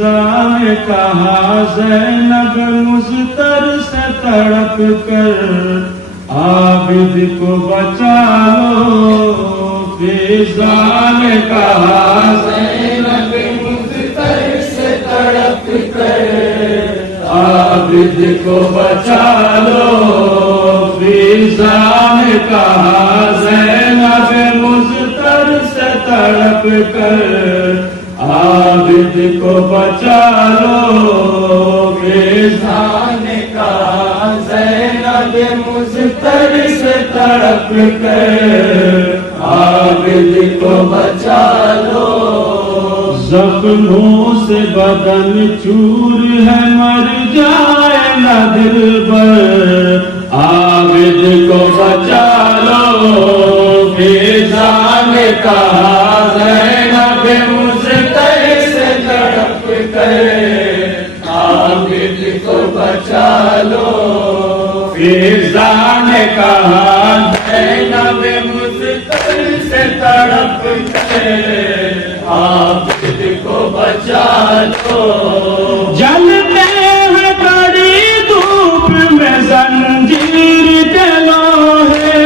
फिजा ने कहा ज़ैनब मुज़्तर से तड़प कर आबिद को बचा लो। फिजा ने कहा ज़ैनब मुज़्तर से तड़प कर आबिद को बचा लो। फिजा ने कहा ज़ैनब मुज़्तर से तड़प कर आबिद को बचा लो। फिजा ने कहा ज़ैनब मुज़्तर से तड़प कर आबिद को बचा लो। ज़ख्मों से बदन चूर है मर जाए न दिलबर आबिद को बचा लो। फिजा ने कहा ज़ैनब मुज़्तर से तड़प कर आबिद को बचा लो। फिजा ने कहा ज़ैनब मुज़्तर से तड़प कर आबिद को बचा लो। जलते हैं कड़ी धूप में जंजीर के लोहे,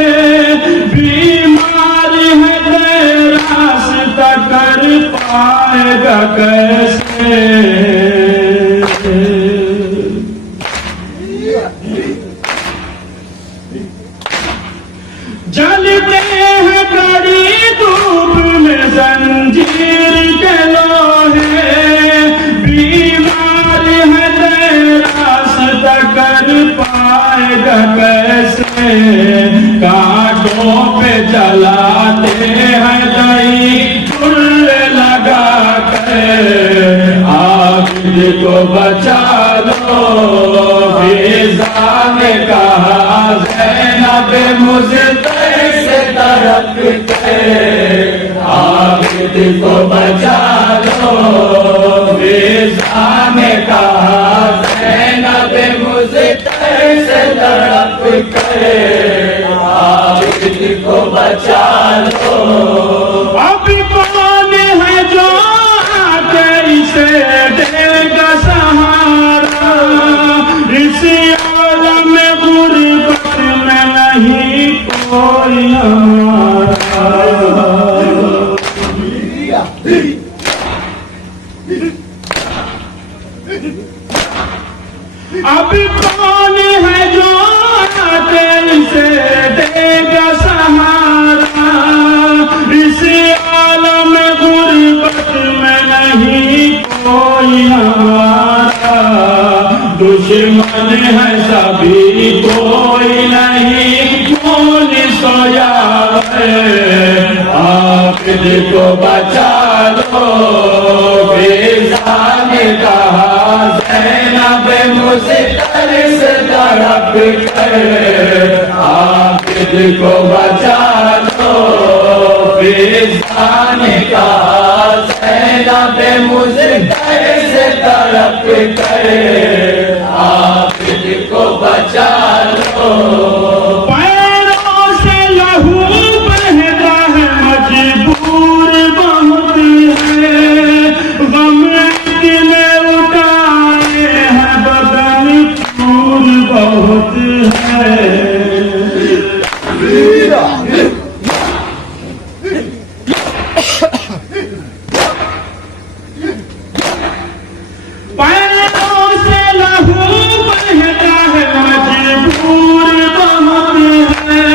बीमार है तेरा रास्ता कर पाएगा कैसे। जलते हैं कड़ी धूप में जंजीर के लोहे, बीमार है तेरा रास्ता कर पाएगा कैसे। कांटों पे जलाते हैं दही फुल्ले लगा कर आबिद को बचा लो। फिजा ने कहा ज़ैनब मुज़्तर से तड़प कर आबिद को बचा लो। फिजा ने कहा ज़ैनब मुज़्तर से तड़प कर आबिद को बचा लो। अब कौन है जो आके इसे देगा सहारा, इस आलम में गुर्बत में नहीं कोई हमारा। अब कौन है जो आके इसे देगा सहारा, इस आलम में गुर्बत में नहीं कोई हमारा। दुश्मन है सभी कोई नहीं कौन सोया है आबिद को बचा लो। फिजा ने कहा ज़ैनब मुज़्तर से तड़प कर आबिद को बचा लो। फिजा ने कहा ज़ैनब मुज़्तर से तड़प कर आबिद को बचा लो। पैरों से लहू बहता है मजबूर बहुत है, गम इतने उठाए हैं बदन चूर बहुत है। पैरों से लहू बहता है मजबूर बहुत है,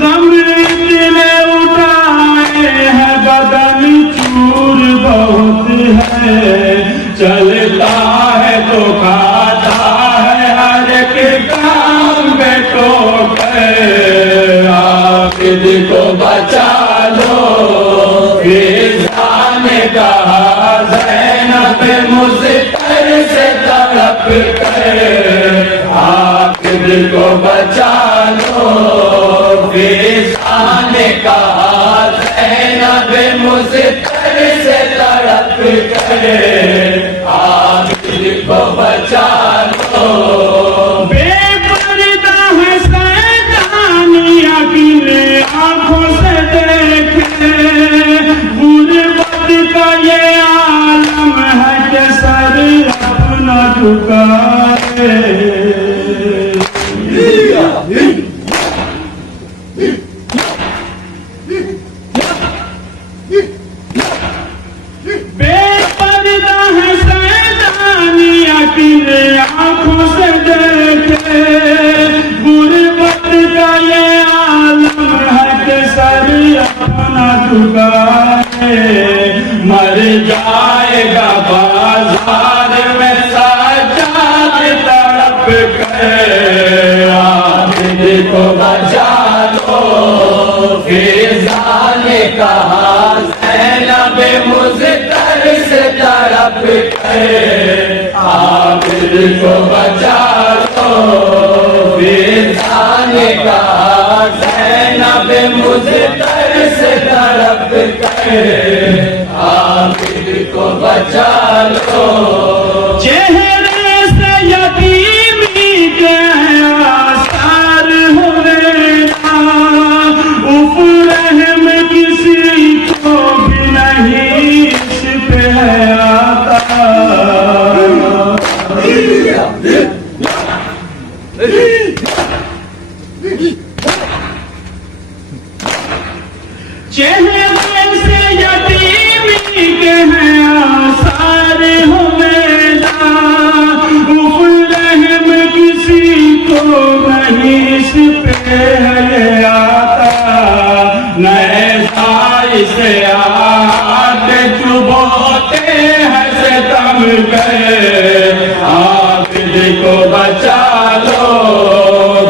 गम इतने उठाए हैं बदन चूर बहुत है। चलता है तो खाता है हर एक काम में ठोकर आबिद को बचा लो। फिजा ने कहा ज़ैनब मुज़्तर से तड़प कर आबिद को बचा लो। फिजा ने कहा ज़ैनब मुज़्तर से तड़प कर आबिद को बचा लो। बेपर्दा है सैतानिया की आंखों से देखे, गुर्बत का ये आलम है कि रुकाए। बेपर्दा है सैलानी अकेले आंखों से देखे, गुर्बत का ये आलम है कि सर अपना झुकाए। मर जाएगा बाजार में सज्जाद तड़प कर, आबिद को बचा लो फिजा ने कहा ज़ैनब मुज़्तर से तड़प कर, आबिद को बचा लो फिजा ने कहा ज़ैनब मुज़तर से तड़प कर, आबिद को बचा लो। चेहरे से यतीमी के आसार हुए ना, उफ रहम किसी को भी नहीं इस पे आता। चेहरे से यतीमी के हैं आसार हुए ना, उफ रहम किसी को नहीं इस पे है आता। नए साई से आके चुभोते हैं सितम गए, आबिद को बचा लो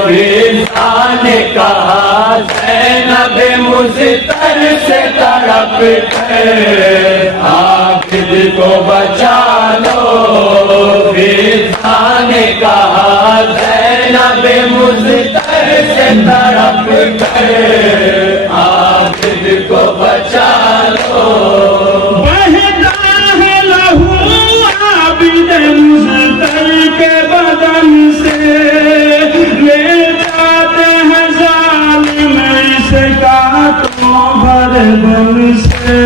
फिजा ने कहा ज़ैनब मुज़तर से तड़प कर, आबिद को बचा लो फिजा ने कहा ज़ैनब मुज़तर से तड़प कर, आबिद को बचा लो। बहता है लहू आबिद मुज़तर के बदन से, ले जाते हैं जालिम इसे कांटों भरे बन से।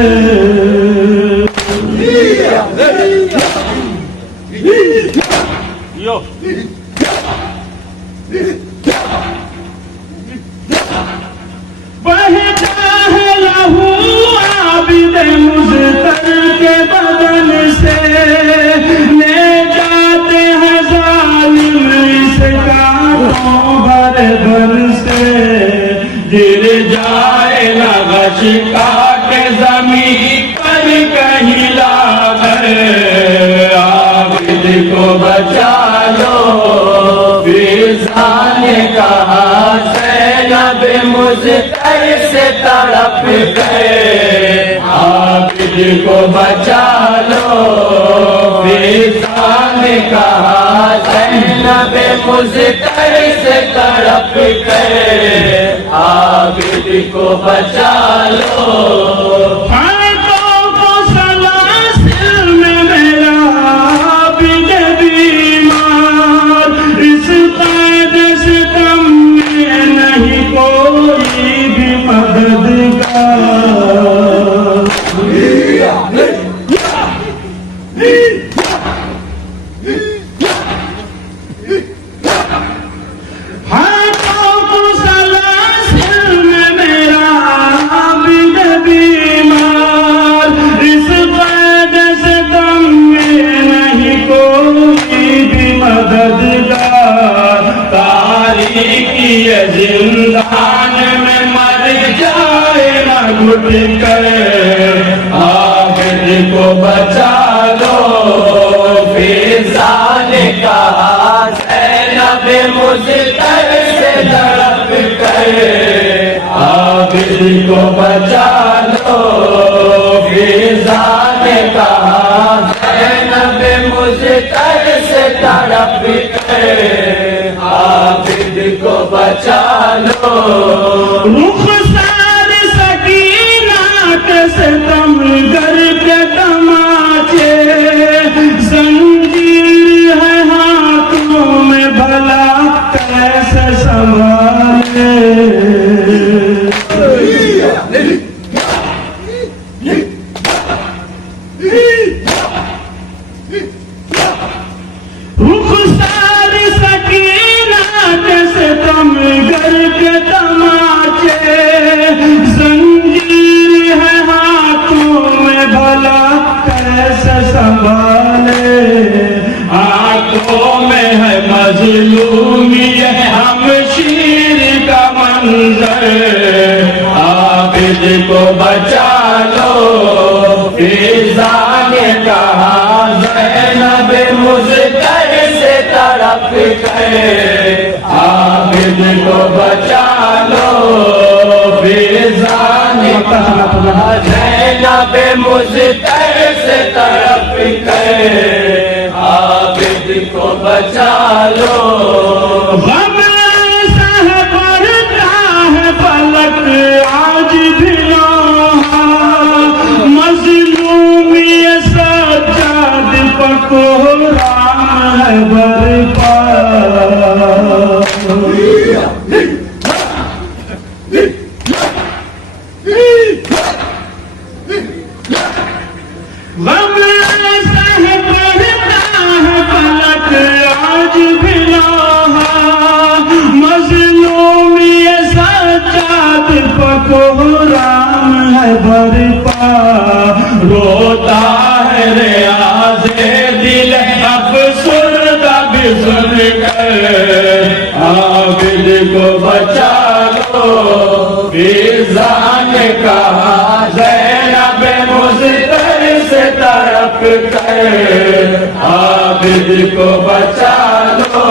बहता है लहू आबिद मुज़तर के बदन से, ले जाते हैं जालिम इस कांटों भरे बन से। गिर जाए ना गश काटे ज़मीन पर कहीं लाकर, आबिद को बचा लो फिजा ने कहा ज़ैनब मुज़तर से तड़प गए, आबिद को बचा लो फिजा ने कहा ज़ैनब मुज़तर से तड़प गए, आबिद को बचा लो। जिंदान में मर जाए ना घुट कर, आबिद को बचा लो फिजा ने कहा ज़ैनब मुज़तर से तड़प कर, आबिद को बचा लो फिजा ने कहा ज़ैनब मुज़तर से तड़प कर, आबिद को बचा लो। रुखसार सकीना के सितम गर के तमाचे, जंजीर है हाथों में भला कैसे संभाले। तमाचे, जंजीर है हाथों में भला कैसे संभाले। आंखों में है मजलूमियत हम शीर का मंजर, आबिद को बचा लो फिजा ने कहा ज़ैनब मुज़्तर से तड़प कर, आबिद को बचा लो फिजा ने कहा ज़ैनब मुज़्तर से तड़प कर, आबिद को बचा लो। गम सह पड़ता है फलक आज भी लोहा, मज़लूमियत सज्जाद पको राम है बरपा। गम सह पड़ता है फलक आज भी लोहा, मज़लूमियत सज्जाद पको राम है बरपा। रोता है रियाज़े दिल अफसुर्दा भी सुन कर, आबिद को बचा लो फिजा ने कहा ज़ैनब मुज़्तर से तड़प कर, आबिद को बचा लो।